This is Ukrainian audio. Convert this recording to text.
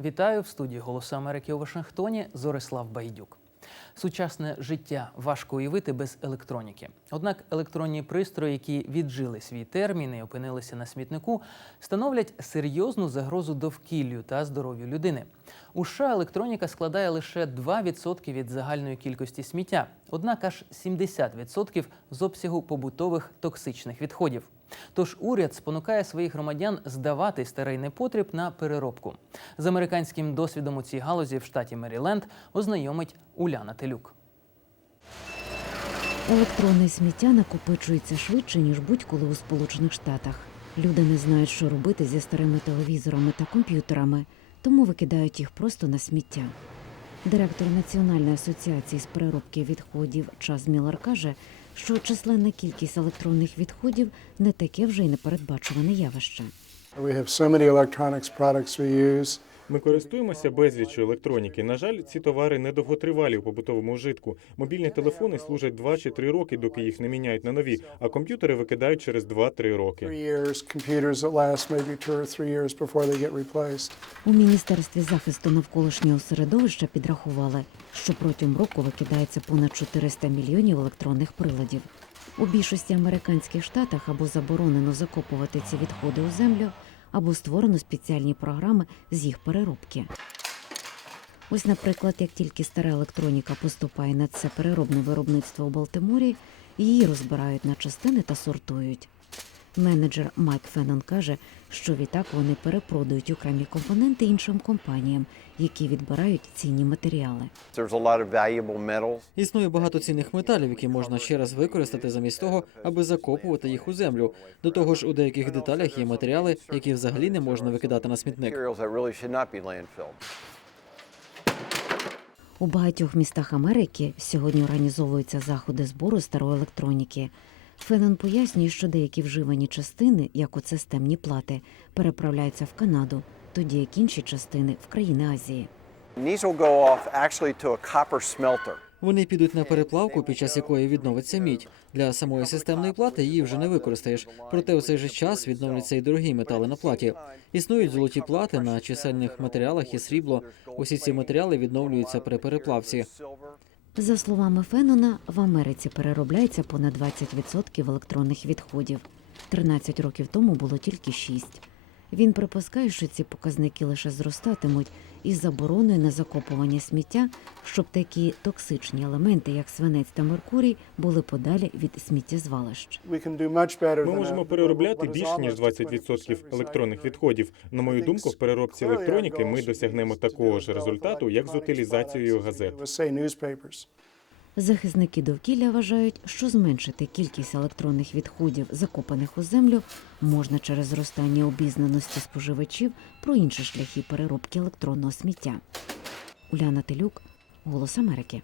Вітаю в студії Голосу Америки у Вашингтоні. Зорислав Байдюк. Сучасне життя важко уявити без електроніки. Однак електронні пристрої, які віджили свій термін і опинилися на смітнику, становлять серйозну загрозу довкіллю та здоров'ю людини. У США електроніка складає лише 2% від загальної кількості сміття, однак аж 70% з обсягу побутових токсичних відходів. Тож уряд спонукає своїх громадян здавати старий непотріб на переробку. З американським досвідом у цій галузі в штаті Меріленд ознайомить Уляна Телюк. Електронне сміття накопичується швидше, ніж будь-коли у Сполучених Штатах. Люди не знають, що робити зі старими телевізорами та комп'ютерами, тому викидають їх просто на сміття. Директор Національної асоціації з переробки відходів Час Міллер каже, що численна кількість електронних відходів не таке вже й непередбачуване явище. Ми користуємося безліччю електроніки. На жаль, ці товари недовготривалі у побутовому вжитку. Мобільні телефони служать 2 чи 3 роки, доки їх не міняють на нові, а комп'ютери викидають через 2-3 роки. У Міністерстві захисту навколишнього середовища підрахували, що протягом року викидається понад 400 мільйонів електронних приладів. У більшості американських штатах або заборонено закопувати ці відходи у землю, або створено спеціальні програми з їх переробки. Ось, наприклад, як тільки стара електроніка поступає на це переробне виробництво у Балтиморі, її розбирають на частини та сортують. Менеджер Майк Феннон каже, що відтак вони перепродають окремі компоненти іншим компаніям, які відбирають цінні матеріали. Існує багато цінних металів, які можна ще раз використати замість того, аби закопувати їх у землю. До того ж, у деяких деталях є матеріали, які взагалі не можна викидати на смітник. У багатьох містах Америки сьогодні організовуються заходи збору старої електроніки. Феннон пояснює, що деякі вживані частини, як оце стемні плати, переправляються в Канаду, тоді як інші частини в країни Азії. Вони підуть на переплавку, під час якої відновиться мідь. Для самої системної плати її вже не використаєш. Проте у цей же час відновляться і дорогі метали на платі. Існують золоті плати на чисельних матеріалах і срібло. Усі ці матеріали відновлюються при переплавці. За словами Феннона, в Америці переробляється понад 20% електронних відходів. 13 років тому було тільки 6. Він припускає, що ці показники лише зростатимуть із забороною на закопування сміття, щоб такі токсичні елементи, як свинець та меркурій, були подалі від сміттєзвалищ. Ми можемо переробляти більше ніж almost 20% електронних відходів. На мою думку, в переробці електроніки ми досягнемо такого ж результату, як з утилізацією газет. Захисники довкілля вважають, що зменшити кількість електронних відходів, закопаних у землю, можна через зростання обізнаності споживачів про інші шляхи переробки електронного сміття. Уляна Телюк, Голос Америки.